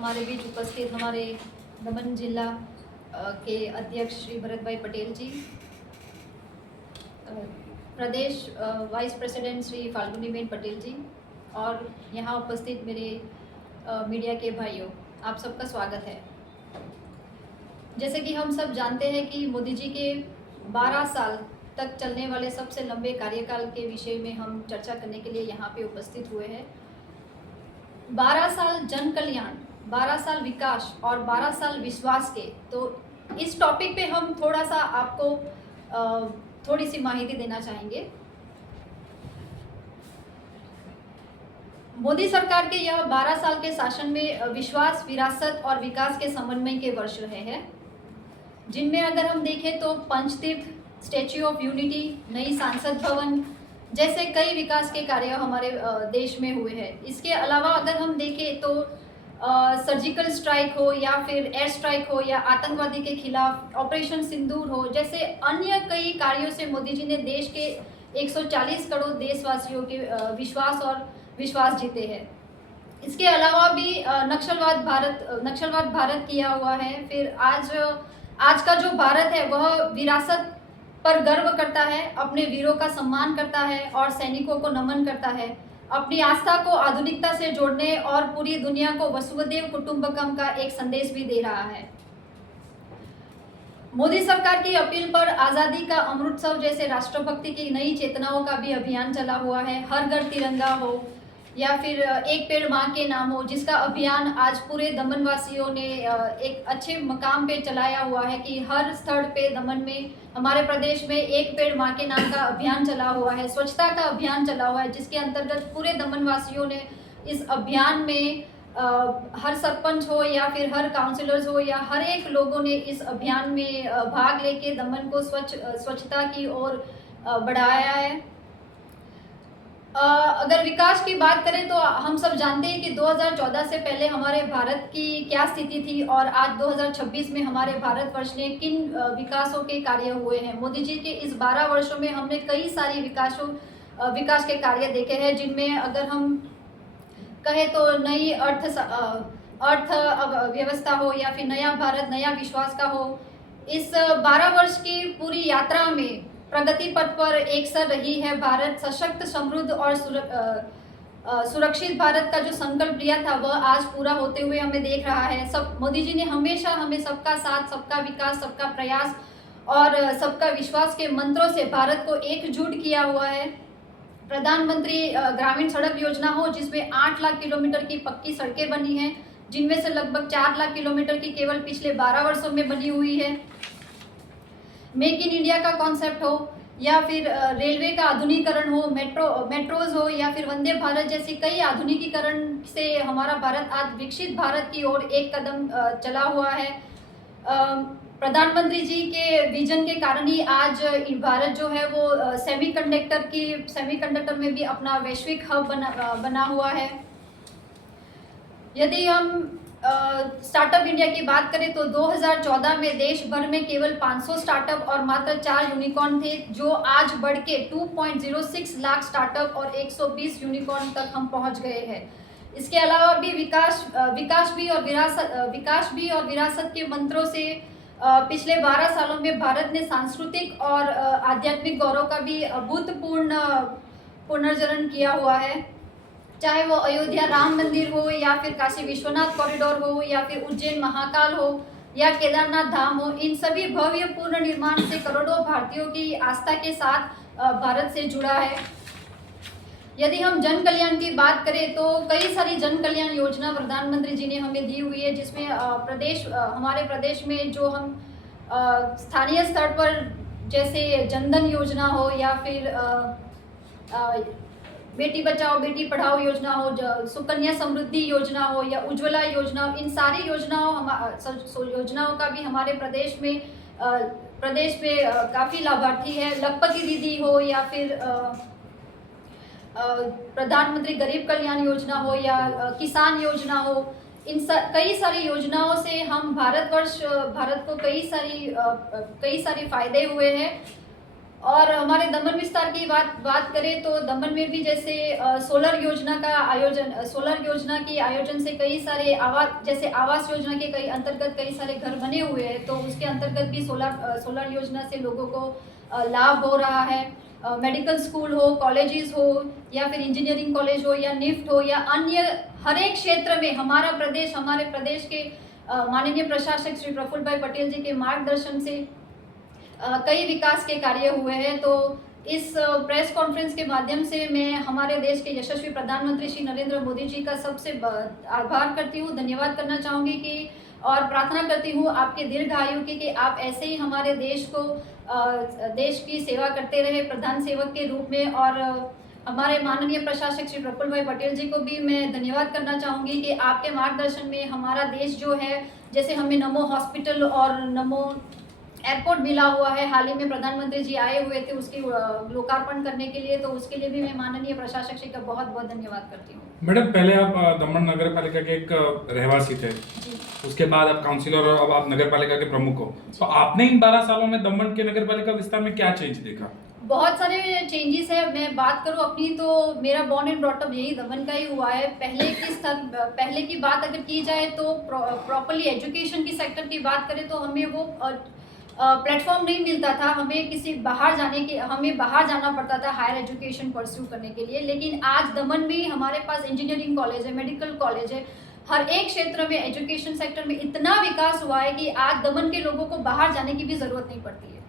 हमारे बीच उपस्थित हमारे दमन जिला के अध्यक्ष श्री भरत भाई पटेल जी, प्रदेश वाइस प्रेसिडेंट श्री फाल्गुनी बेन पटेल जी और यहाँ उपस्थित मेरे मीडिया के भाइयों, आप सबका स्वागत है। जैसे कि हम सब जानते हैं कि मोदी जी के 12 साल तक चलने वाले सबसे लंबे कार्यकाल के विषय में हम चर्चा करने के लिए यहाँ पे उपस्थित हुए हैं। 12 साल जन कल्याण, 12 साल विकास और 12 साल विश्वास के, तो इस टॉपिक पे हम थोड़ा सा आपको थोड़ी सी माहिती देना चाहेंगे। मोदी सरकार के यह 12 साल के शासन में विश्वास, विरासत और विकास के समन्वय के वर्ष रहे हैं, जिनमें अगर हम देखें तो पंचतीर्थ, स्टैच्यू ऑफ यूनिटी, नई सांसद भवन जैसे कई विकास के कार्य हमारे देश में हुए हैं। इसके अलावा अगर हम देखें तो सर्जिकल स्ट्राइक हो या फिर एयर स्ट्राइक हो या आतंकवादी के खिलाफ ऑपरेशन सिंदूर हो, जैसे अन्य कई कार्यों से मोदी जी ने देश के 140 करोड़ देशवासियों के विश्वास जीते हैं। इसके अलावा भी नक्सलवाद भारत किया हुआ है। फिर आज का जो भारत है वह विरासत पर गर्व करता है, अपने वीरों का सम्मान करता है और सैनिकों को नमन करता है, अपनी आस्था को आधुनिकता से जोड़ने और पूरी दुनिया को वसुधैव कुटुंबकम का एक संदेश भी दे रहा है। मोदी सरकार की अपील पर आज़ादी का अमृतसर जैसे राष्ट्रभक्ति की नई चेतनाओं का भी अभियान चला हुआ है। हर घर तिरंगा हो या फिर एक पेड़ माँ के नाम हो, जिसका अभियान आज पूरे दमन वासियों ने एक अच्छे मकाम पे चलाया हुआ है कि हर स्थल पे दमन में, हमारे प्रदेश में एक पेड़ माँ के नाम का अभियान चला हुआ है, स्वच्छता का अभियान चला हुआ है, जिसके अंतर्गत पूरे दमन वासियों ने इस अभियान में हर सरपंच हो या फिर हर काउंसिलर्स हो या हर एक लोगों ने इस अभियान में भाग लेके दमन को स्वच्छता की ओर बढ़ाया है। अगर विकास की बात करें तो हम सब जानते हैं कि 2014 से पहले हमारे भारत की क्या स्थिति थी और आज 2026 में हमारे भारतवर्ष ने किन विकासों के कार्य हुए हैं। मोदी जी के इस 12 वर्षों में हमने कई सारी विकास के कार्य देखे हैं, जिनमें अगर हम कहें तो नई अर्थ व्यवस्था हो या फिर नया भारत नया विश्वास का हो। इस 12 वर्ष की पूरी यात्रा में प्रगति पथ पर एक सर रही है भारत। सशक्त, समृद्ध और सुरक्षित भारत का जो संकल्प लिया था वह आज पूरा होते हुए हमें देख रहा है। मोदी जी ने हमेशा हमें सबका साथ, सबका विकास, सबका प्रयास और सबका विश्वास के मंत्रों से भारत को एकजुट किया हुआ है। प्रधानमंत्री ग्रामीण सड़क योजना हो, जिसमें 8 लाख किलोमीटर की पक्की सड़कें बनी हैं, जिनमें से लगभग 4 लाख किलोमीटर की केवल पिछले 12 वर्षों में बनी हुई है। मेक इन इंडिया का कॉन्सेप्ट हो या फिर रेलवे का आधुनिकीकरण हो, मेट्रोज हो या फिर वंदे भारत जैसी कई आधुनिकीकरण से हमारा भारत आज विकसित भारत की ओर एक कदम चला हुआ है। प्रधानमंत्री जी के विजन के कारण ही आज भारत जो है वो सेमीकंडक्टर में भी अपना वैश्विक हब बना हुआ है। यदि हम स्टार्टअप इंडिया की बात करें तो 2014 में देश भर में केवल 500 स्टार्टअप और मात्र 4 यूनिकॉर्न थे, जो आज बढ़ के 2.06 लाख स्टार्टअप और 120 यूनिकॉर्न तक हम पहुंच गए हैं। इसके अलावा भी विकास भी और विरासत के मंत्रों से पिछले 12 सालों में भारत ने सांस्कृतिक और आध्यात्मिक गौरव का भी अभूतपूर्ण पुनर्जनन किया हुआ है। चाहे वो अयोध्या राम मंदिर हो या फिर काशी विश्वनाथ कॉरिडोर हो या फिर उज्जैन महाकाल हो या केदारनाथ धाम हो, इन सभी भव्य पूर्ण निर्माण से करोड़ों भारतीयों की आस्था के साथ भारत से जुड़ा है। यदि हम जन कल्याण की बात करें तो कई सारी जन कल्याण योजना प्रधानमंत्री जी ने हमें दी हुई है, जिसमें हमारे प्रदेश में जो हम स्थानीय स्तर पर जैसे जनधन योजना हो या फिर बेटी बचाओ बेटी पढ़ाओ योजना हो, सुकन्या समृद्धि योजना हो या उज्ज्वला योजना हो, इन सारी योजनाओं का भी हमारे प्रदेश में काफ़ी लाभार्थी है। लखपति दीदी हो या फिर प्रधानमंत्री गरीब कल्याण योजना हो या किसान योजना हो, कई सारी योजनाओं से हम भारत को कई सारी फायदे हुए हैं। और हमारे दमन विस्तार की बात करें तो दमन में भी जैसे सोलर योजना की आयोजन से कई सारे आवास योजना के कई अंतर्गत कई सारे घर बने हुए हैं, तो उसके अंतर्गत भी सोलर योजना से लोगों को लाभ हो रहा है। मेडिकल स्कूल हो, कॉलेजेस हो, या फिर इंजीनियरिंग कॉलेज हो, या निफ्ट हो, या अन्य हर एक क्षेत्र में हमारे प्रदेश के माननीय प्रशासक श्री प्रफुल्ल भाई पटेल जी के मार्गदर्शन से कई विकास के कार्य हुए हैं। तो इस प्रेस कॉन्फ्रेंस के माध्यम से मैं हमारे देश के यशस्वी प्रधानमंत्री श्री नरेंद्र मोदी जी का सबसे आभार करती हूँ, धन्यवाद करना चाहूँगी कि और प्रार्थना करती हूँ आपके दीर्घ आयु की, कि आप ऐसे ही हमारे देश की सेवा करते रहे प्रधान सेवक के रूप में। और हमारे माननीय प्रशासक श्री प्रफुल्ल भाई पटेल जी को भी मैं धन्यवाद करना चाहूँगी कि आपके मार्गदर्शन में हमारा देश जो है, जैसे हमें नमो हॉस्पिटल और नमो एयरपोर्ट मिला हुआ है, हाल ही में प्रधानमंत्री जी आए हुए थे उसकी लोकार्पण करने के लिए, तो उसके लिए भी मैं माननीय प्रशासक श्री का बहुत बहुत धन्यवाद करती हूँ। मैडम, पहले आप दमन नगर पालिका के एक रहवासी थे, उसके बाद आप काउंसिलर और अब आप नगर पालिका के प्रमुख हो, तो आपने इन 12 सालों में दमन के नगर पालिका विस्तार में क्या चेंज देखा? बहुत सारे चेंजेस है। मैं बात करूं अपनी, तो मेरा बॉर्न एंड ब्रॉट अप यही दमन का ही हुआ है। पहले की बात अगर की जाए तो प्रॉपर्ली एजुकेशन की सेक्टर की बात करें तो हमें वो प्लेटफॉर्म नहीं मिलता था, हमें बाहर जाना पड़ता था हायर एजुकेशन परस्यू करने के लिए। लेकिन आज दमन में हमारे पास इंजीनियरिंग कॉलेज है, मेडिकल कॉलेज है, हर एक क्षेत्र में एजुकेशन सेक्टर में इतना विकास हुआ है कि आज दमन के लोगों को बाहर जाने की भी जरूरत नहीं पड़ती है।